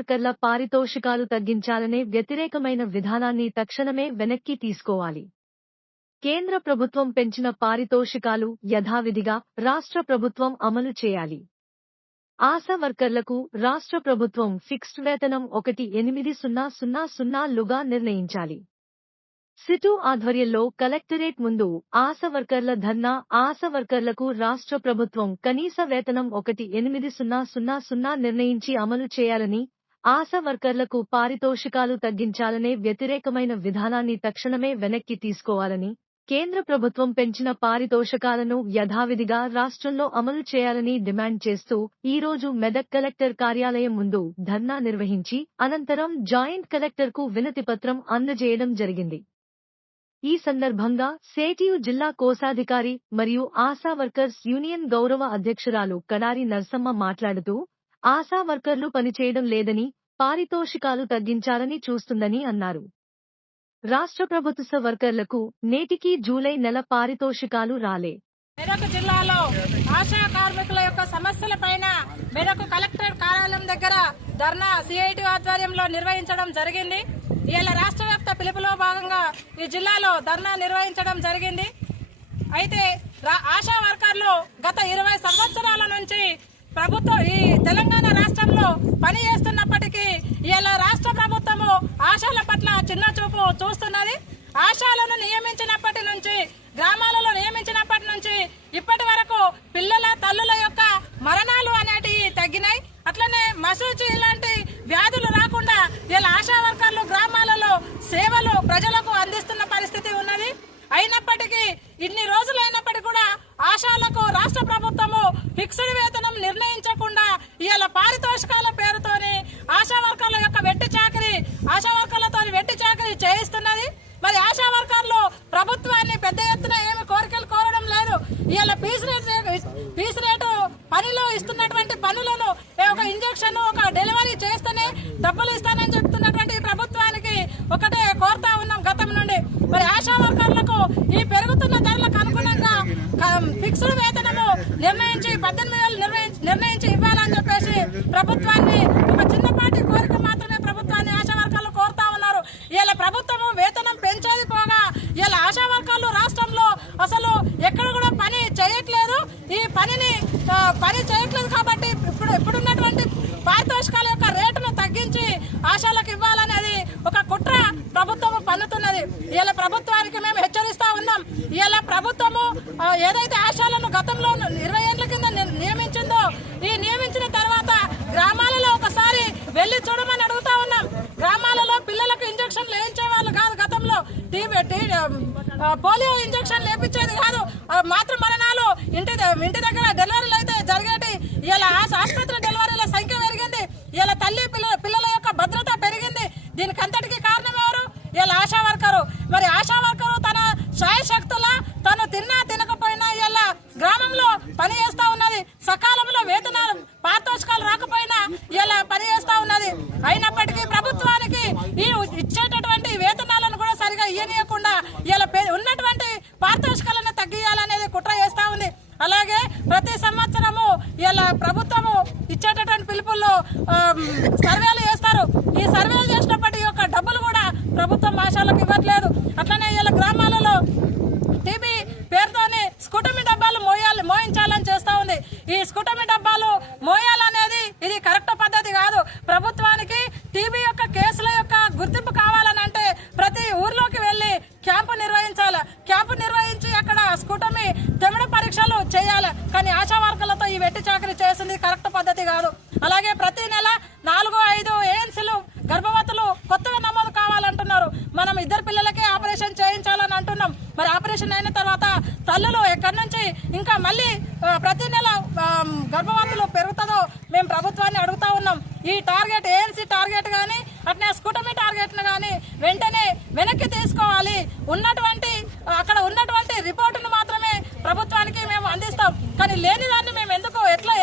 వర్కర్ల పారితోషికాలు తగ్గించాలనే వ్యతిరేకమైన విధానాన్ని తక్షణమే వెనక్కి తీసుకోవాలి. కేంద్ర ప్రభుత్వం పెంచిన పారితోషికాలు యథావిధిగా రాష్ట్ర ప్రభుత్వం అమలు చేయాలి. ఆశా వర్కర్లకు రాష్ట్ర ప్రభుత్వం ఫిక్స్డ్ వేతనం 1,8000లుగా నిర్ణయించాలి. సిటు ఆధ్వర్యంలో కలెక్టరేట్ ముందు ఆశా వర్కర్ల ధర్నా. ఆశా వర్కర్లకు రాష్ట్ర ప్రభుత్వం కనీస వేతనం 1,8000 నిర్ణయించి అమలు చేయాలని, ఆశా వర్కర్లకు పారితోషికాలు తగ్గించాలనే వ్యతిరేకమైన విధానాన్ని తక్షణమే వెనక్కి తీసుకోవాలని, కేంద్ర ప్రభుత్వం పెంచిన పారితోషికాలను యథావిధిగా రాష్ట్రంలో అమలు చేయాలని డిమాండ్ చేస్తూ ఈరోజు మెదక్ కలెక్టర్ కార్యాలయం ముందు ధర్నా నిర్వహించి అనంతరం జాయింట్ కలెక్టర్కు వినతిపత్రం అందజేయడం జరిగింది. ఈ సందర్భంగా సేటియు జిల్లా కోశాధికారి మరియు ఆశా వర్కర్స్ యూనియన్ గౌరవ అధ్యక్షురాలు కడారి నర్సమ్మ మాట్లాడుతూ, ఆశా వర్కర్లు పనిచేయడం లేదని, పారితోషికాలు తగ్గించాలని చూస్తుందని అన్నారు. రాష్ట్ర ప్రభుత్వ వర్కర్లకు నేటికి జూలై నెల పారితోషికాలు రాలే. మెదక్ జిల్లాలో ఆశా కార్మికుల యొక్క సమస్యలపైన మెదక్ కలెక్టర్ కార్యాలయం దగ్గర ధర్నా సిఐటి ఆధ్వర్యంలో నిర్వహించడం జరిగింది. ఇలా రాష్ట్ర వ్యాప్త పిలుపులో భాగంగా ఈ జిల్లాలో ధర్నా నిర్వహించడం జరిగింది. అయితే ఆశా వర్కర్లు గత 20 సంవత్సరాల నుంచి ఈ తెలంగాణ రాష్ట్రంలో పని చేస్తున్నప్పటికీ ఇలా రాష్ట్ర ప్రభుత్వము ఆశాల పట్ల చిన్న చూపు చూస్తున్నది. ఆశాలను నియమించినప్పటి నుంచి, గ్రామాలలో నియమించినప్పటి నుంచి ఇప్పటి వరకు పిల్లల తల్లుల యొక్క మరణాలు అనేటివి తగ్గినాయి. అట్లనే మసూచి ఇలాంటి వ్యాధులు రాకుండా ఇలా ఆశా వర్కర్లు గ్రామాలలో సేవలు ప్రజలకు అందిస్తున్న పరిస్థితి ఉన్నది. అయినప్పటికీ ఇన్ని రోజులైనప్పటికీ కూడా ఆశాలకు రాష్ట్ర ప్రభుత్వము ఫిక్స్డ్ వేతనం నిర్ణయించకుండా ఇవాళ పారితోషికాల పేరుతోని ఆశా వర్కర్ల యొక్క ఆశా వర్కర్లతో వెట్టి చాకరీ చేయిస్తున్నది. మరి ఆశా వర్కర్లు ప్రభుత్వాన్ని పెద్ద ఎత్తున ఏమి కోరికలు కోరడం లేదు. ఇవాళ ఫీజు రేటు పనిలో ఇస్తున్నటువంటి పనులను ఒక ఇంజక్షన్, ఒక డెలివరీ చేస్తేనే డబ్బులు ఇస్తానని చెప్తున్నటువంటి ప్రభుత్వానికి ఒకటే కోరుతా ఉన్నాం గతం నుండి. మరి ఆశా వర్కర్లకు ఈ పెరుగుతున్న ధరలకు అనుగుణంగా ఫిక్స్డ్ వేతనము నిర్ణయించి 18,000 నిర్ణయించి ఇవ్వాలని చెప్పేసి ప్రభుత్వాన్ని ఒక చిన్నపాటి కోరిక మాత్రమే ప్రభుత్వాన్ని ఆశా వర్కర్లు కోరుతా ఉన్నారు. ఇలా ప్రభుత్వము వేతనం పెంచేది పోగా ఇలా ఆశా వర్కర్లు రాష్ట్రంలో అసలు ఎక్కడ కూడా పని చేయట్లేదు. ఈ పని చేయట్లేదు కాబట్టి ఇప్పుడున్నటువంటి పారితోషికాల యొక్క రేటును తగ్గించి ఆశాలకు ఇవ్వాలనేది ఒక కుట్ర ప్రభుత్వము పన్నుతున్నది. ఇలా ప్రభుత్వానికి మేము హెచ్చరిస్తా ఉన్నాం. ఇలా ప్రభుత్వము ఏదైతే ఆశాలను గతంలో 20 ఏళ్ల కింద నియమించిందో, ఈ నియమించిన తర్వాత గ్రామాలలో ఒకసారి వెళ్లి చూడమని అడుగుతా ఉన్నాం. గ్రామాలలో పిల్లలకు ఇంజక్షన్లు వేయించే వాళ్ళు కాదు. గతంలో పోలియో ఇంజక్షన్ లేపించేది కాదు. మాతృ మరణాలు ఇంటి దగ్గర డెలివరీలు అయితే జరిగేటి. ఇలా ఆసుపత్రి డెలివరీల సంఖ్య పెరిగింది. ఇలా తల్లి పిల్లల యొక్క భద్రత పెరిగింది. దీనికి అంతటికీ కారణం ఎవరు? ఇలా ఆశా వర్కరు. మరి ఆశా వర్కరు తన శాయశక్తుల తను తిన్నా తినకపోయినా ఇలా గ్రామంలో పని చేస్తా ఉన్నది. సకాలంలో వేతనాలు పారితోషికాలు రాకపోయినా ఇలా పని చేస్తా ఉన్నది. అయినప్పటికీ ప్రభుత్వానికి ఈ ఇచ్చేటటువంటి వేతనాలను కూడా సరిగా ఇయ్యనీయకుండా ఇలా ఉన్నటువంటి పారితోషికాలను తగ్గియాలనేది కుట్ర చేస్తా ఉంది. అలాగే ప్రతి సంవత్సరము ఇలా ప్రభుత్వము ఇచ్చేటటువంటి పిలుపుల్లో సర్వేలు చేస్తారు. ఈ సర్వేలు చేసినప్పటి యొక్క డబ్బులు కూడా ప్రభుత్వం ఆశాలకు ఇవ్వట్లేదు. అట్లనే ఇలా గ్రామాలలో టీబీ పేరుతోని స్కూటమీ డబ్బాలు మోయించాలని చేస్తా ఉంది. ఈ స్కూటమీ డబ్బాలు మోయాలనేది ఇది కరెక్ట్ పద్ధతి కాదు. ప్రభుత్వానికి టీబీ యొక్క కేసుల యొక్క గుర్తింపు కావాలని అంటే ప్రతి ఊర్లోకి వెళ్లి క్యాంపు నిర్వహించాలి. క్యాంపు నిర్వహించి అక్కడ స్కూటమీ తెమిడ పరీక్షలు చేయాలి. కానీ ఆశా వర్కర్లతో ఈ వెట్టి చాకరీ చేసింది కరెక్ట్ పద్ధతి కాదు. అలాగే ప్రతి నెల 4-5 ఏఎన్సీలు గర్భవతులు కొత్తగా నమోదు కావాలంటున్నారు. మనం 2 పిల్లలకే ఆపరేషన్ చేయించాలని అంటున్నాం. మరి ఆపరేషన్ అయిన తర్వాత తల్లులు ఎక్కడి నుంచి ఇంకా మళ్ళీ ప్రతి నెల గర్భవతులు పెరుగుతుందో మేము ప్రభుత్వాన్ని అడుగుతా ఉన్నాం. ఈ టార్గెట్ ఏఎన్సీ టార్గెట్ కానీ అట్నే స్కూటమీ టార్గెట్ ను కానీ వెంటనే వెనక్కి తీసుకోవాలి. అక్కడ ఉన్నటువంటి రిపోర్టును మాత్రమే ప్రభుత్వానికి మేము అందిస్తాం. కానీ లేని దాన్ని మేము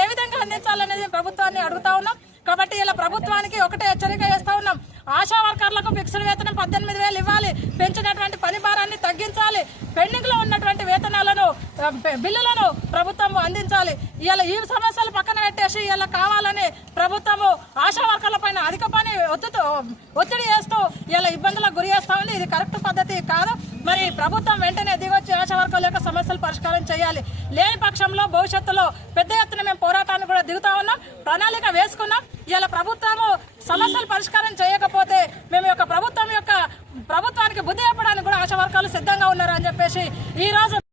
ఏ విధంగా అందించాలనేది ప్రభుత్వాన్ని అడుగుతా ఉన్నాం. కాబట్టి ఇలా ప్రభుత్వానికి ఒకటే హెచ్చరిక చేస్తా ఉన్నాం. ఆశా వర్కర్లకు ఫిక్స్డ్ వేతనం 18,000 ఇవ్వాలి. పెంచినటువంటి పని భారాన్ని తగ్గించాలి. పెండింగ్ లో ఉన్నటువంటి వేతనాలను బిల్లులను ప్రభుత్వం అందించాలి. ఇలా ఈ సమస్యలు పక్కన పెట్టేసి ఇలా కావాలని ప్రభుత్వము ఆశా వర్కర్ల పైన అధిక పని ఒత్తిడి చేస్తూ ఇలా ఇబ్బందులకు గురి చేస్తా ఉంది. ఇది కరెక్ట్ పద్ధతి కాదు. మరి ప్రభుత్వం వెంటనే దిగొచ్చి ఆశా వర్కర్ల యొక్క సమస్యలు పరిష్కారం చేయాలి. లేని పక్షంలో భవిష్యత్తులో పెద్ద ఎత్తున మేము పోరాటాన్ని కూడా దిగుతా ఉన్నాం, ప్రణాళిక వేసుకున్నాం. ఇలా ప్రభుత్వము సమస్యలు పరిష్కారం చేయకపోతే మేము ప్రభుత్వానికి బుద్ధి చెప్పడానికి కూడా ఆశా వర్కర్లు సిద్ధంగా ఉన్నారు అని చెప్పేసి ఈ రోజు